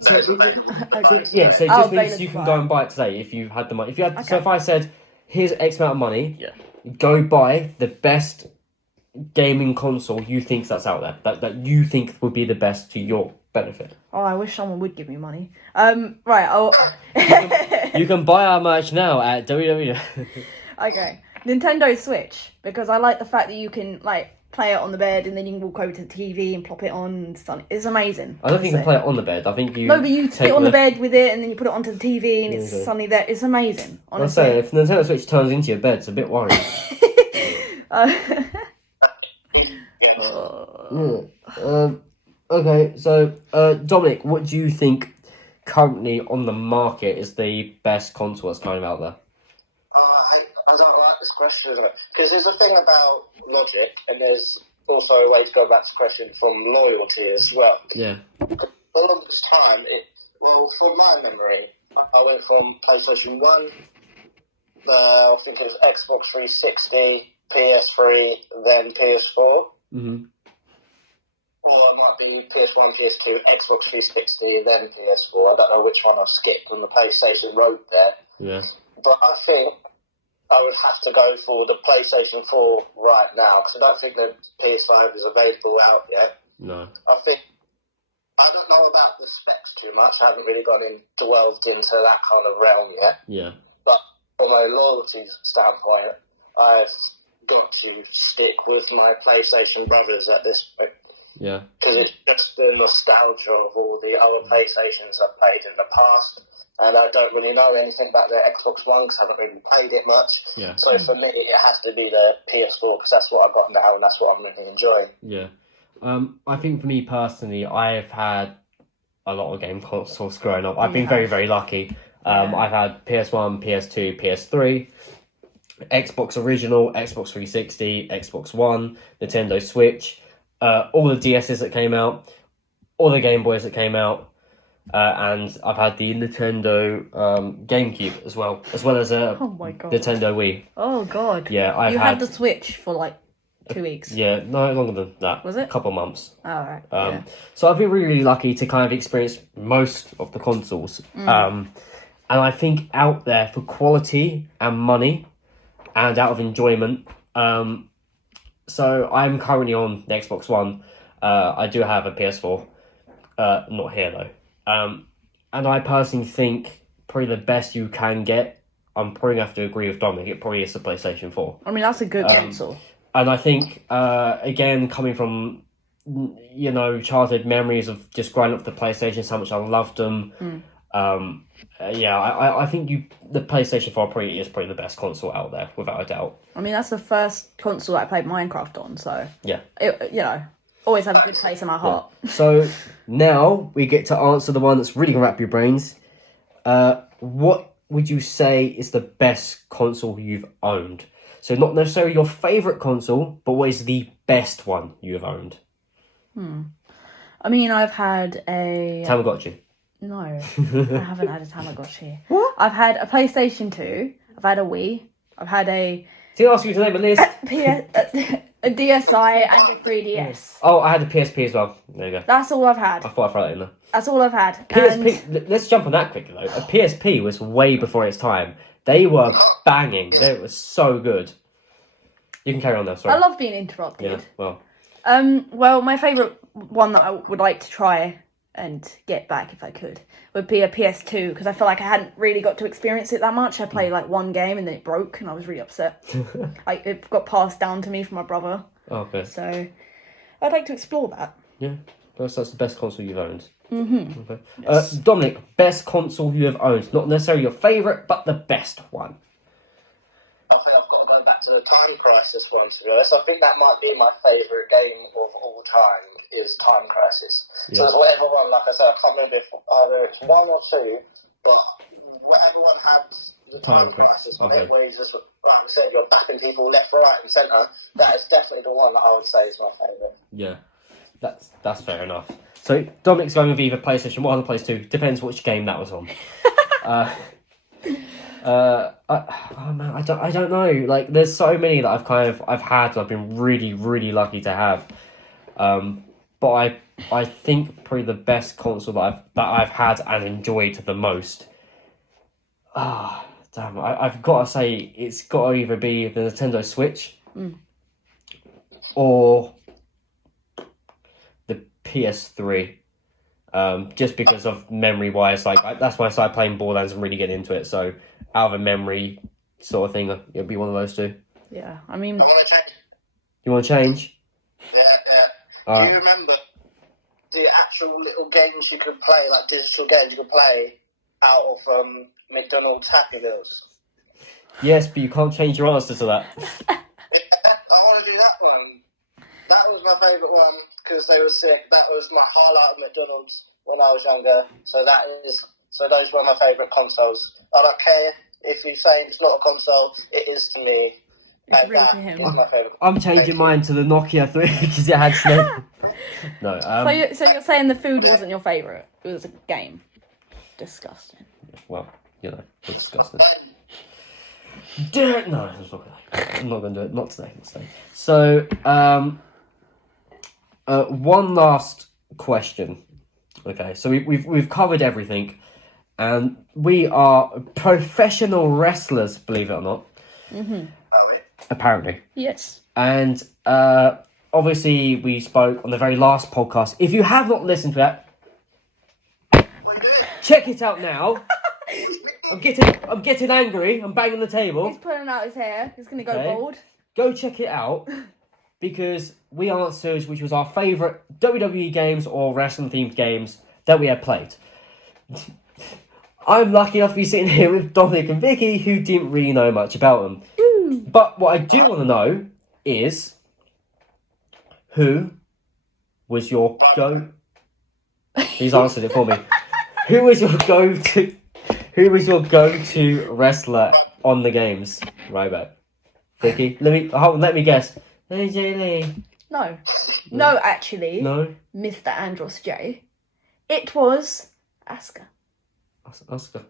So it just means you can go and buy it today if you had the money. So if I said, here's X amount of money, go buy the best gaming console you think that's out there, that you think would be the best to your benefit. Oh, I wish someone would give me money. Right, You can buy our merch now at www. Okay, Nintendo Switch, because I like the fact that you can, like, play it on the bed and then you can walk over to the TV and plop it on. It's amazing. I don't think you can play it on the bed. I think you... No, but you sit on the bed with it and then you put it onto the TV and it's suddenly there. It's amazing, honestly. I'll say, if Nintendo Switch turns into your bed, it's a bit worrying. Okay, so Dominic, what do you think currently on the market is the best console that's kind of out there? I don't like this question, because there's a thing about logic, and there's also a way to go back to the question from loyalty as well. Yeah. All of this time, from my memory, I went from PlayStation 1, I think it was Xbox 360, PS3, then PS4. Mm-hmm. Or it might be PS1, PS2, Xbox 360, then PS4. I don't know which one I skipped on the PlayStation road there. Yeah. But I think I would have to go for the PlayStation 4 right now, because I don't think the PS5 is available out yet. No. I don't know about the specs too much. I haven't really delved into that kind of realm yet. Yeah. But from a loyalty standpoint, I've got to stick with my PlayStation brothers at this point. Yeah. Because it's just the nostalgia of all the other PlayStations I've played in the past. And I don't really know anything about the Xbox One because I haven't really played it much. Yeah. So for me, it has to be the PS4 because that's what I've got now and that's what I'm really enjoying. Yeah. I think for me personally, I've had a lot of game consoles growing up. I've been very, very lucky. I've had PS1, PS2, PS3, Xbox Original, Xbox 360, Xbox One, Nintendo Switch, all the DSs that came out, all the Game Boys that came out, and I've had the Nintendo GameCube as well as a Nintendo Wii. Oh god. Yeah, You had the Switch for like 2 weeks. Yeah, no longer than that. Was it? A couple of months. Oh, right. So I've been really, really lucky to kind of experience most of the consoles. And I think out there for quality and money and out of enjoyment. So I'm currently on the Xbox One. I do have a PS4. Not here though. And I personally think probably the best you can get, I'm probably going to have to agree with Dominic, it probably is the PlayStation 4. I mean, that's a good console. And I think, again, coming from, childhood memories of just growing up with the PlayStation, how much I loved them. I think the PlayStation 4 probably is the best console out there, without a doubt. I mean, that's the first console I played Minecraft on, so... Yeah. Always have a good place in my heart. Yeah. So, now we get to answer the one that's really going to wrap your brains. What would you say is the best console you've owned? So not necessarily your favourite console, but what is the best one you have owned? I mean, I've had a... Tamagotchi. No, I haven't had a Tamagotchi. What? I've had a PlayStation 2. I've had a Wii. I've had a... Did I ask you to name a list? a DSi and a 3DS. Oh, I had a PSP as well. There you go. That's all I've had. I thought I'd throw that in there. That's all I've had. PSP, let's jump on that quickly though. A PSP was way before its time. They were banging. They were so good. You can carry on though, sorry. I love being interrupted. Yeah, well. Well, my favourite one that I would like to try and get back if I could would be a PS2 because I feel like I hadn't really got to experience it that much. I played like one game and then it broke and I was really upset. It got passed down to me from my brother. Oh, okay. So I'd like to explore that. Yeah, that's the best console you've owned. Mm-hmm. Okay. Yes. Dominic, best console you have owned. Not necessarily your favourite, but the best one. I think I've got to go back to the Time Crisis one, to be honest. I think that might be my favourite game of all time, is Time Crisis. Yeah. So whatever one, like I said, I can't remember if either it's one or two, but whatever one had the Time Crisis, okay. Where you just, like I said, you're backing people left, right and centre, that is definitely the one that I would say is my favourite. Yeah, that's fair enough. So Dominic's going with either PlayStation 1 or PlayStation 2, depends which game that was on. I don't know. Like, there's so many that I've had and I've been really, really lucky to have. But I think probably the best console that I've had and enjoyed the most. I've got to say it's got to either be the Nintendo Switch or the PS3. Just because of memory wise, that's why I started playing Borderlands and really getting into it. So out of a memory sort of thing, it'll be one of those two. Yeah, I mean, you want to change? Yeah. Do you remember the actual little games you could play, like digital games you could play out of McDonald's Happy Meals? Yes, but you can't change your answer to that. I want to do that one. That was my favourite one because they were sick. That was my highlight of McDonald's when I was younger. So those were my favourite consoles. I don't care if you're saying it's not a console. It is to me. It's real to him. I'm changing mine to the Nokia 3 because it had Snake. No. So you're saying the food wasn't your favourite? It was a game. Disgusting. Well, it's disgusting. No, I'm not going to do it. Not today. So, one last question. Okay, so we've covered everything, and we are professional wrestlers, believe it or not. Mm-hmm. Apparently. Yes. And obviously, we spoke on the very last podcast. If you have not listened to that, check it out now. I'm getting angry. I'm banging the table. He's pulling out his hair. He's going to go bald. Go check it out because we answered which was our favourite WWE games or wrestling themed games that we had played. I'm lucky enough to be sitting here with Dominic and Vickie, who didn't really know much about them. But what I do want to know is who was your go? He's answered it for me. Who was your go-to wrestler on the games? Right back. Vickie, let me guess. AJ Lee. No, actually. No. Mr. Andros J. It was Asuka. Asuka.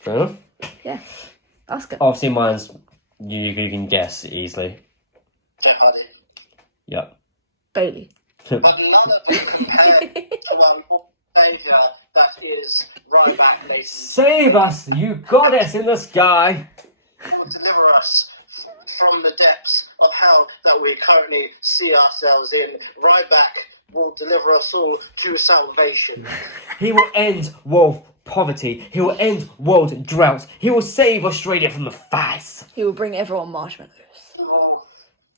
Fair enough. Yeah, Asuka. Obviously, mine's you can guess easily. Yep. Bailey. Another that is right back. Save us, you goddess in the sky. Deliver us from the depths of hell that we currently see ourselves in. Ryback will deliver us all to salvation. He will end world poverty. He will end world droughts. He will save Australia from the fires. He will bring everyone marshmallows.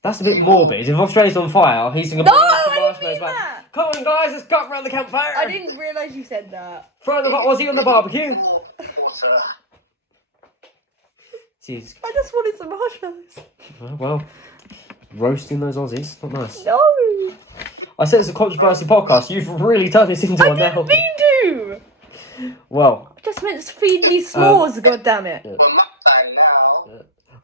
That's a bit morbid. If Australia's on fire, he's going to bring the marshmallows back. That. Come on, guys, let's cut around the campfire. I didn't realise you said that. Throw the Aussie on the barbecue. Jeez. I just wanted some marshmallows. Well, roasting those Aussies, not nice. No. I said it's a controversy podcast. You've really turned this into one now. I didn't mean to. Well, I just meant to feed me s'mores, goddammit. Yeah.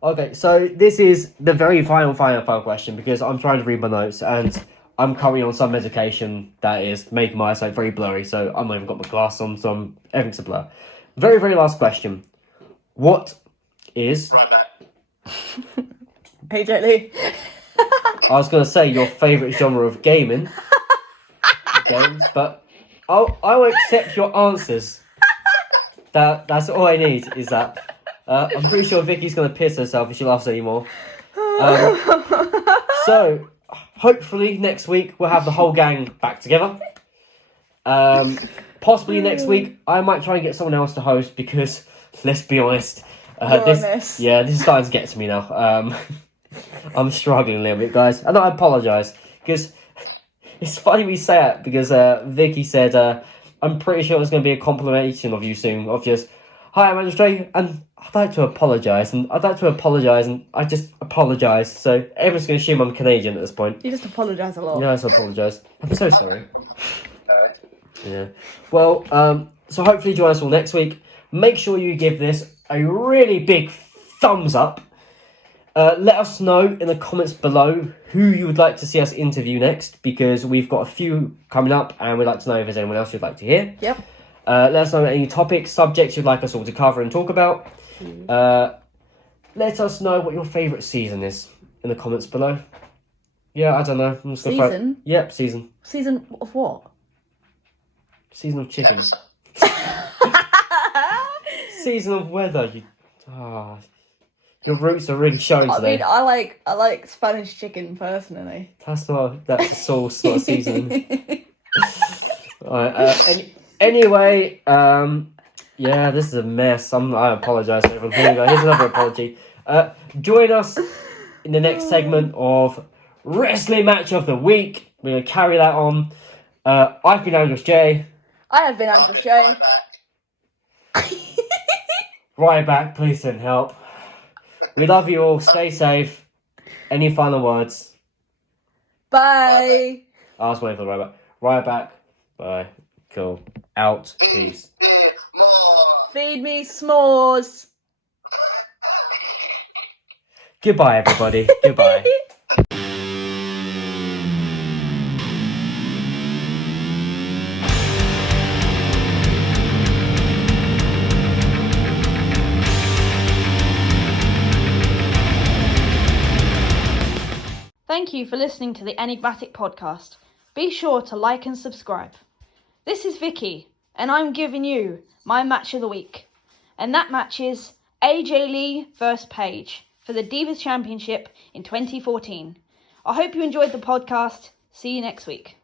Okay, so this is the very final question because I'm trying to read my notes and I'm currently on some medication that is making my eyesight very blurry, so I've not even got my glasses on, so everything's a blur. Very, very last question. What is... AJ Lee. I was going to say your favourite genre of games, but I will accept your answers. That's all I need, is that. I'm pretty sure Vickie's going to piss herself if she laughs anymore. So, hopefully next week we'll have the whole gang back together. Possibly next week I might try and get someone else to host because, let's be honest, this is starting to get to me now. I'm struggling a little bit, guys. And I apologise because it's funny we say it because Vickie said, I'm pretty sure it's going to be a compilation of you soon, of just, hi, I'm Andros, and I'd like to apologise, and I just apologise, so everyone's going to assume I'm Canadian at this point. You just apologise a lot. Yeah, I just apologise. I'm so sorry. Yeah. Well, so hopefully join us all next week. Make sure you give this a really big thumbs up. Let us know in the comments below who you would like to see us interview next, because we've got a few coming up, and we'd like to know if there's anyone else you'd like to hear. Yep. Let us know any topics, subjects you'd like us all to cover and talk about. Let us know what your favourite season is in the comments below. Yeah, I don't know. I'm just gonna Season? Yep, season. Season of what? Season of chicken. Season of weather. Your roots are really showing today. I mean, I like Spanish chicken personally. That's a sauce, not a seasoning. Alright, anyway, yeah, this is a mess. I apologise to everyone. Here we go. Here's another apology. Join us in the next segment of Wrestling Match of the Week. We're going to carry that on. I've been Andros J. I have been Andros J. Right back, please send help. We love you all. Stay safe. Any final words? Bye. I was waiting for the right back. Right back. Bye. Cool. Out. Peace. Feed me s'mores. Goodbye, everybody. Goodbye. Thank you for listening to the Enigmatic podcast. Be sure to like and subscribe. This is Vicky, and I'm giving you my match of the week. And that match is AJ Lee vs Paige for the Divas Championship in 2014. I hope you enjoyed the podcast. See you next week.